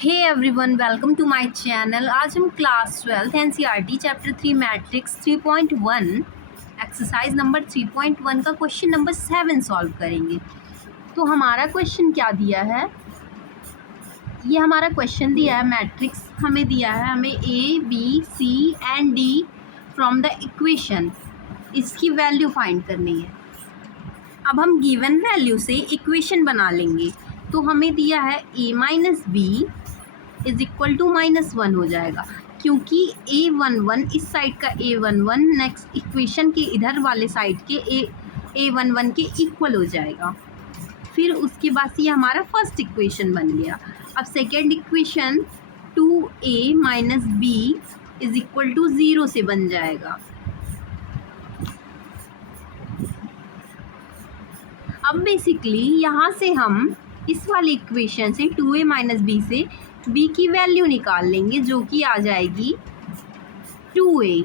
Hey everyone, welcome to my channel. आज हम class 12 NCERT chapter 3 matrix 3.1 exercise number 3.1 का question number 7 solve करेंगे। तो हमारा क्वेश्चन क्या दिया है, ये हमारा क्वेश्चन दिया है, मैट्रिक्स हमें दिया है, हमें a b c and d from the equation इसकी वैल्यू फाइंड करनी है। अब हम गिवन वैल्यू से इक्वेशन बना लेंगे। तो हमें दिया है a minus b is equal to -1 हो जाएगा, क्योंकि a11 इस साइड का a11 नेक्स्ट इक्वेशन के इधर वाले साइड के a11 के इक्वल हो जाएगा। फिर उसके बाद ये हमारा फर्स्ट इक्वेशन बन गया। अब second equation 2a minus b is equal to 0 से बन जाएगा। अब बेसिकली यहाँ से हम इस वाली इक्वेशन से 2a माइनस बी से b की वैल्यू निकाल लेंगे, जो कि आ जाएगी 2a।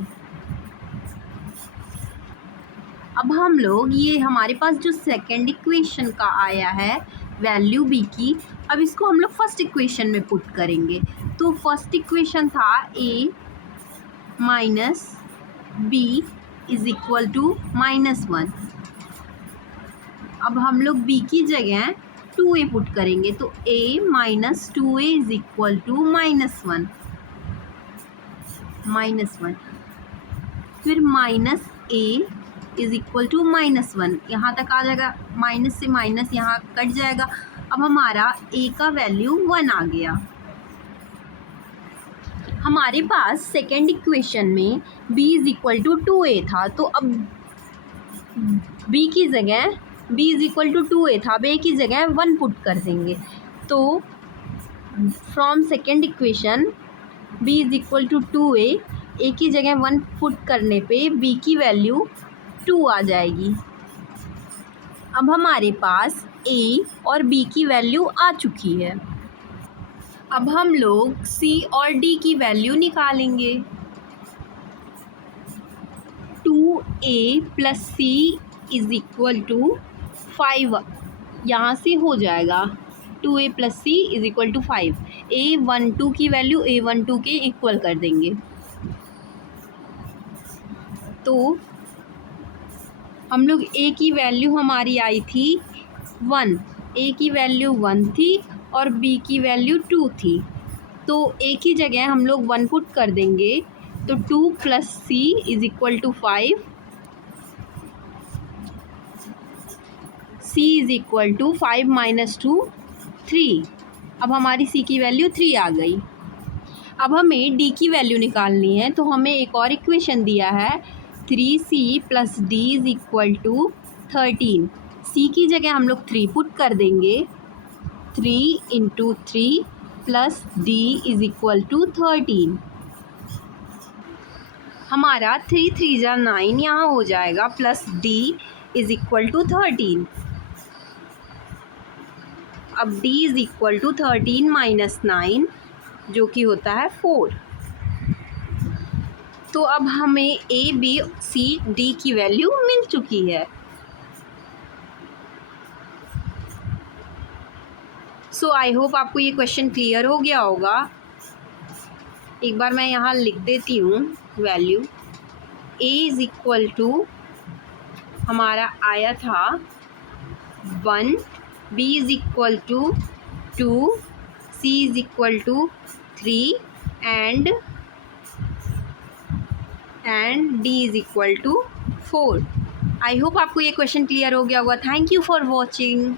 अब हम लोग ये हमारे पास जो सेकेंड इक्वेशन का आया है वैल्यू b की, अब इसको हम लोग फर्स्ट इक्वेशन में पुट करेंगे। तो फर्स्ट इक्वेशन था a minus b is equal to -1। अब हम लोग b की जगह 2a पुट करेंगे, तो a minus 2a is equal to -1, फिर minus a is equal to -1, यहाँ तक आ जाएगा, माइनस से माइनस यहाँ कट जाएगा। अब हमारा a का वैल्यू 1 आ गया। हमारे पास सेकेंड इक्वेशन में b is equal to 2a था, तो अब b की जगह b is equal to 2a था, अब a की जगह 1 पुट कर देंगे। तो from second equation b is equal to 2a, a की जगह 1 पुट करने पे b की वैल्यू 2 आ जाएगी। अब हमारे पास a और b की वैल्यू आ चुकी है। अब हम लोग c और d की वैल्यू निकालेंगे। 2a plus c is equal to 5, यहाँ से हो जाएगा 2a plus c is equal to 5। a12 की वैल्यू a12 के इक्वल कर देंगे। तो हम लोग a की वैल्यू हमारी आई थी 1, a की वैल्यू 1 थी और b की वैल्यू 2 थी। तो a की जगह हम लोग 1 पुट कर देंगे, तो 2 plus c is equal to 5, c is equal to 5 minus 2 3। अब हमारी c की वैल्यू 3 आ गई। अब हमें d की वैल्यू निकालनी है, तो हमें एक और इक्वेशन दिया है 3c plus d is equal to 13। c की जगह हम लोग 3 पुट कर देंगे, 3 into 3 plus d is equal to 13। हमारा 3 3 जा 9 यहाँ हो जाएगा, plus d is equal to 13। अब d is equal to 13 minus 9, जो कि होता है 4। तो अब हमें a b c d की वैल्यू मिल चुकी है। सो आई होप आपको ये क्वेश्चन क्लियर हो गया होगा। एक बार मैं यहाँ लिख देती हूँ value. a is equal to हमारा आया था 1, b is equal to 2, c is equal to 3 and d is equal to 4। I hope आपको ये क्वेश्चन क्लियर हो गया होगा। Thank you for watching.